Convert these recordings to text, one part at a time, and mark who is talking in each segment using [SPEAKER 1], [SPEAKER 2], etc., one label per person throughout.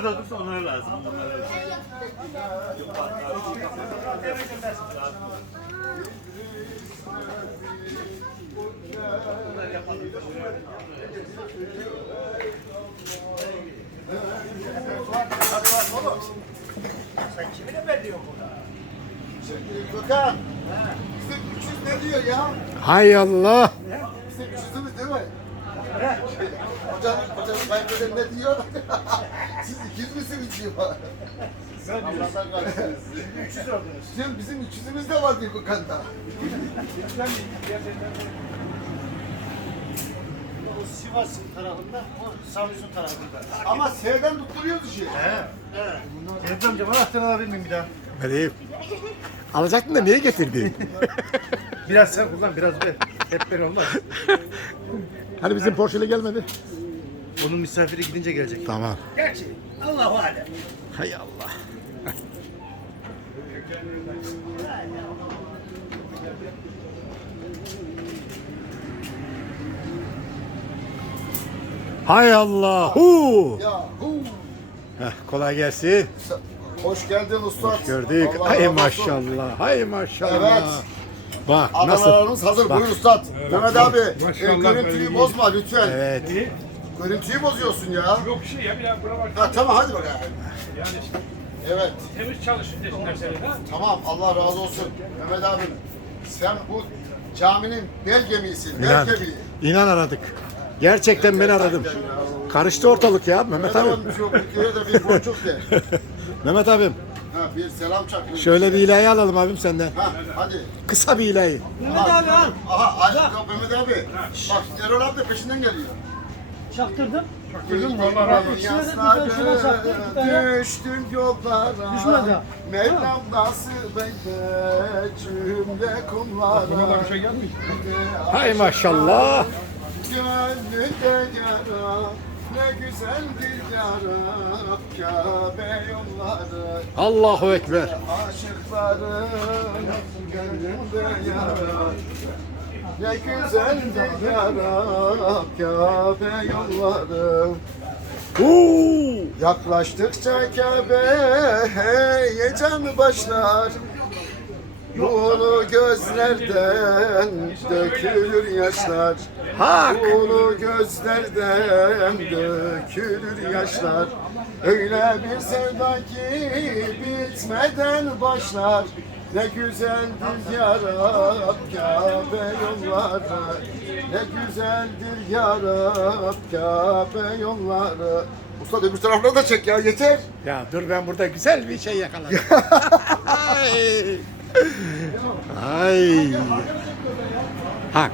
[SPEAKER 1] olursa onlara lazım.
[SPEAKER 2] Sen kimine belliyorsun burada?
[SPEAKER 3] Gökhan. Bizim 300 ne diyor ya?
[SPEAKER 4] Hay Allah.
[SPEAKER 3] Bizim 300'ümüz değil mi? Hocanın kaybeden ne diyor? Siz 200 misiniz diyor. Allah'tan karşıyız.
[SPEAKER 2] 300 oldunuz.
[SPEAKER 3] Şimdi bizim 300'ümüz de var diyor Gökhan'da.
[SPEAKER 2] O Sivas tarafında, o Samsun tarafında.
[SPEAKER 3] Ama S'den tutturuyoruz işi.
[SPEAKER 2] Cevdet amca bana anahtarı alabilir miyim bir daha?
[SPEAKER 4] Vereyim. Alacaktın da niye getirdin?
[SPEAKER 2] Biraz sen kullan, biraz ben. Hep ben olmaz.
[SPEAKER 4] Hani bizim Porsche'le gelmedi.
[SPEAKER 2] Onun misafiri gidince gelecek.
[SPEAKER 4] Tamam.
[SPEAKER 2] Gerçi Allah-u alem.
[SPEAKER 4] Hay Allah. Hay Allah. Hu.
[SPEAKER 3] Ya hu.
[SPEAKER 4] Heh, kolay gelsin.
[SPEAKER 3] Hoş geldin usta.
[SPEAKER 4] Gördük.
[SPEAKER 3] Allah
[SPEAKER 4] Hay
[SPEAKER 3] razı olsun.
[SPEAKER 4] maşallah. Hay maşallah.
[SPEAKER 3] Evet.
[SPEAKER 4] Bak nasıl?
[SPEAKER 3] Adanalarımız hazır. Buyur usta. Mehmet abi.
[SPEAKER 4] Maşallah,
[SPEAKER 3] Görüntüyü
[SPEAKER 4] böyle
[SPEAKER 3] bozma lütfen.
[SPEAKER 4] Evet.
[SPEAKER 3] Görüntüyü bozuyorsun ya.
[SPEAKER 5] Yok şey ya buna bak.
[SPEAKER 3] Ha tamam hadi bakalım.
[SPEAKER 5] Yani işte
[SPEAKER 3] Evet.
[SPEAKER 5] temiz çalışın desinler seni ha.
[SPEAKER 3] Tamam Allah razı olsun. Mehmet abi. Sen bu caminin bel gemiyisin. Bel
[SPEAKER 4] İnan,
[SPEAKER 3] gemiyi.
[SPEAKER 4] inan aradık. Gerçekten ben aradım. Karıştı ortalık ya Mehmet
[SPEAKER 3] Mehmet
[SPEAKER 4] abi.
[SPEAKER 3] abi çok ülkeye de bir boncuk de.
[SPEAKER 4] Mehmet abim
[SPEAKER 3] Ha bir selam çak.
[SPEAKER 4] şöyle bir ilahi alalım abim senden.
[SPEAKER 3] Ha hadi.
[SPEAKER 4] Kısa bir ilahi.
[SPEAKER 3] Mehmet abi al. Aha Mehmet abi. Bak Erol abi de peşinden geliyor.
[SPEAKER 6] Çaktırdım.
[SPEAKER 3] Çaktırdım
[SPEAKER 5] vallahi razı olsun.
[SPEAKER 6] Şuna çaktım, bir tane.
[SPEAKER 3] Düştüm yollara.
[SPEAKER 6] Düşmedi.
[SPEAKER 3] Mevlam nasip eyle cümle kullara.
[SPEAKER 5] Buna bir şey gelmiş.
[SPEAKER 4] Hay maşallah.
[SPEAKER 3] Gönlünde yara. Ne güzeldir yara. Kabe yolları.
[SPEAKER 4] Allahu Ekber.
[SPEAKER 3] Aşıkların gönlünde yara. Ne güzeldir yara. Kabe yolları.
[SPEAKER 4] Huu.
[SPEAKER 3] Yaklaştıkça Kabe'ye heyecan başlar. Ulu gözlerden dökülür yaşlar.
[SPEAKER 4] Hak.
[SPEAKER 3] Ulu gözlerden dökülür yaşlar. Öyle bir sevda ki bitmeden başlar. Ne güzeldir ya Rab Kabe yolları. Ne güzeldir ya Rab Kabe yolları. Usta öbür tarafına da çek ya yeter.
[SPEAKER 4] Ya dur ben burada güzel bir şey yakaladım. Ay. Ay. Hak.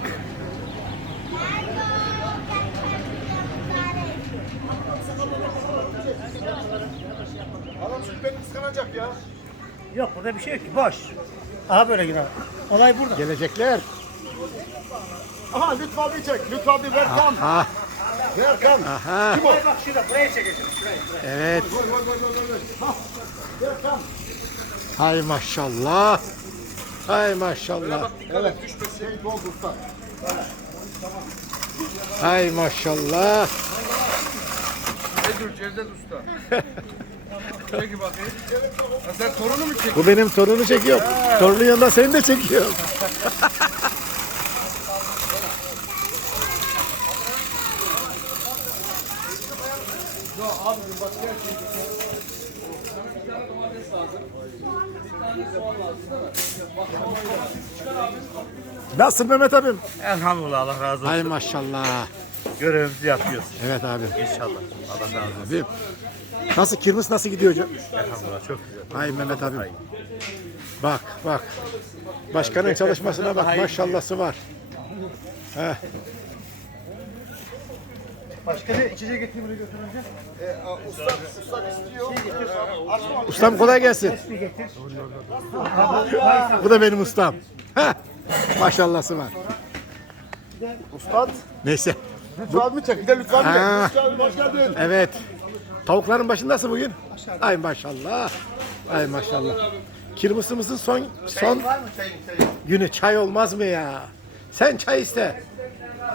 [SPEAKER 3] Adam çünkü beni kıskanacak ya.
[SPEAKER 6] Yok burada bir şey yok ki boş. Aha böyle yine. Olay burada.
[SPEAKER 4] Gelecekler.
[SPEAKER 3] Aha Lütfü abi çek. Lütfü abi welcome.
[SPEAKER 4] Ha.
[SPEAKER 3] Welcome.
[SPEAKER 4] Aha.
[SPEAKER 3] Kim o?
[SPEAKER 6] Bak şurada buraya çekeceğim. Şuraya.
[SPEAKER 4] Evet.
[SPEAKER 3] Vay vay vay vay vay. Ha. Welcome.
[SPEAKER 4] Hay maşallah. Hay maşallah.
[SPEAKER 3] Evet. Şey doldu usta.
[SPEAKER 4] Hay maşallah.
[SPEAKER 5] Nedir Cevdet Usta? Peki bakayım. Ha, sen torunu mu çekiyorsun?
[SPEAKER 4] Bu benim torunu çekiyor. Torunun yanında seni de çekiyor. Nasılsın Mehmet abim?
[SPEAKER 1] Elhamdülillah Allah razı olsun.
[SPEAKER 4] Hay maşallah.
[SPEAKER 1] Görevimizi yapıyoruz.
[SPEAKER 4] Evet abi.
[SPEAKER 1] İnşallah. Allah razı olsun.
[SPEAKER 4] Abim. Nasıl kirmis nasıl gidiyor hocam?
[SPEAKER 1] Elhamdülillah çok güzel.
[SPEAKER 4] Hay Mehmet abim. Bak bak. Başkanın çalışmasına bak maşallahı var. Heh.
[SPEAKER 6] Başka bir içecek getireyim buraya götürünce.
[SPEAKER 3] Usta istiyor. Açma.
[SPEAKER 4] Ustam kolay gelsin.
[SPEAKER 6] Bir getir.
[SPEAKER 4] Bu da benim ustam. Heh. Maşallahı var.
[SPEAKER 3] Ustad.
[SPEAKER 4] Neyse.
[SPEAKER 3] Lütfü abi mi çek? Bir de Lütfü abi
[SPEAKER 4] Ha.
[SPEAKER 3] çek. Lütfü abi hoş geldin.
[SPEAKER 4] Evet. Tavukların başındasın bugün. Ay maşallah. Ay maşallah. Kirmısımızın son
[SPEAKER 3] Var mı çayın?
[SPEAKER 4] günü çay olmaz mı ya? Sen çay iste.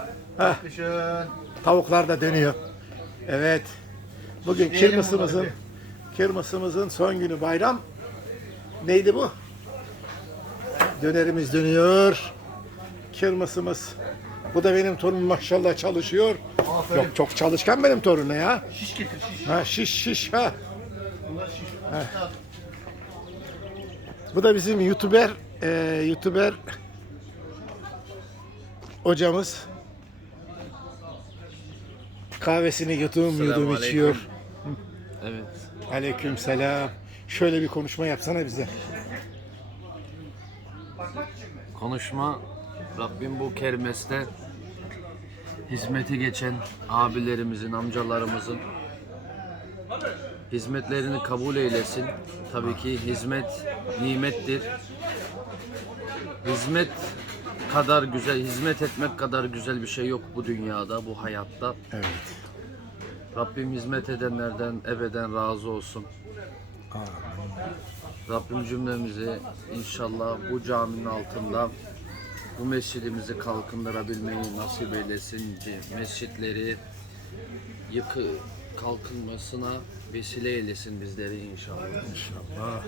[SPEAKER 4] Heh. Tavuklar da dönüyor. Evet. Bugün kirmısımızın Kermesimizin son günü bayram. Neydi bu? Dönerimiz dönüyor. Kermesimiz. Bu da benim torunum maşallah çalışıyor. Yok çok çalışkan benim torunu ya.
[SPEAKER 2] Şiş getir şiş.
[SPEAKER 4] Ha şiş ha.
[SPEAKER 2] Bunlar şiş.
[SPEAKER 4] Bu da bizim YouTuber hocamız. Kahvesini yudum içiyor.
[SPEAKER 7] Evet.
[SPEAKER 4] Aleykümselam. Şöyle bir konuşma yapsana bize.
[SPEAKER 7] Konuşma Rabbim bu kermeste hizmeti geçen abilerimizin, amcalarımızın hizmetlerini kabul eylesin. Tabii ki hizmet nimettir. Hizmet kadar güzel, hizmet etmek kadar güzel bir şey yok bu dünyada, bu hayatta.
[SPEAKER 4] Evet.
[SPEAKER 7] Rabbim hizmet edenlerden ebeden razı olsun. Rabbim cümlemizi inşallah bu caminin altında bu mescidimizi kalkındırabilmeyi nasip eylesin. Mescitleri kalkınmasına vesile eylesin bizleri inşallah.
[SPEAKER 4] İnşallah.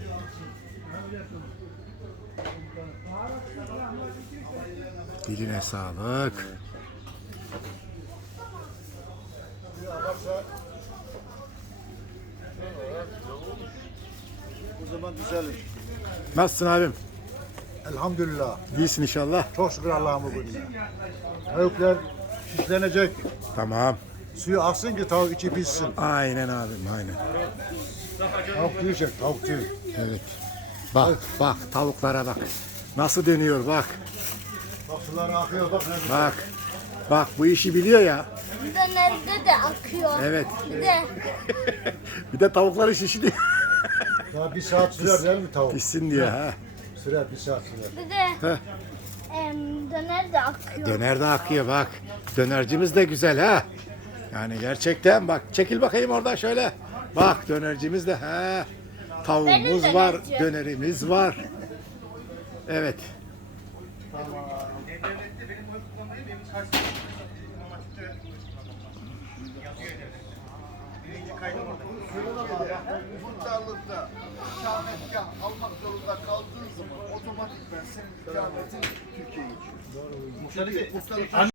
[SPEAKER 4] Diline sağlık.
[SPEAKER 3] O zaman düzelir.
[SPEAKER 4] Nasılsın abim?
[SPEAKER 3] Elhamdülillah.
[SPEAKER 4] İyisin inşallah.
[SPEAKER 3] Çok şükür Allah'ıma gününe. Tavuklar şişlenecek.
[SPEAKER 4] Tamam.
[SPEAKER 3] Suyu aksın ki tavuk içi pişsin.
[SPEAKER 4] Aynen abim aynen.
[SPEAKER 3] Tavuk tüyü çek, tavuk tüyü.
[SPEAKER 4] Evet. Bak tavuklara bak. Nasıl dönüyor bak.
[SPEAKER 3] Bak suları akıyor bak.
[SPEAKER 4] Bak bu işi biliyor ya.
[SPEAKER 8] Dönerde de akıyor.
[SPEAKER 4] Evet.
[SPEAKER 8] Bir de
[SPEAKER 4] Bir de tavukları şişti.
[SPEAKER 3] Daha bir saat sürer değil mi tavuk?
[SPEAKER 4] Pişsin diye ha.
[SPEAKER 3] Sürer, bir saat sürer.
[SPEAKER 8] bir de
[SPEAKER 4] Heh.
[SPEAKER 8] döner de akıyor.
[SPEAKER 4] Döner de akıyor bak. Dönercimiz de güzel ha. Yani gerçekten bak çekil bakayım oradan şöyle. Bak dönercimiz de ha. Tavuğumuz
[SPEAKER 8] Benim
[SPEAKER 4] var,
[SPEAKER 8] dönerci.
[SPEAKER 4] dönerimiz var. Evet.
[SPEAKER 3] Muhtarlıkta ikametgah almak zorunda kaldığın zaman otomatikman senin ikametin Türkiye'ye geçiyor.
[SPEAKER 2] Muhtarlık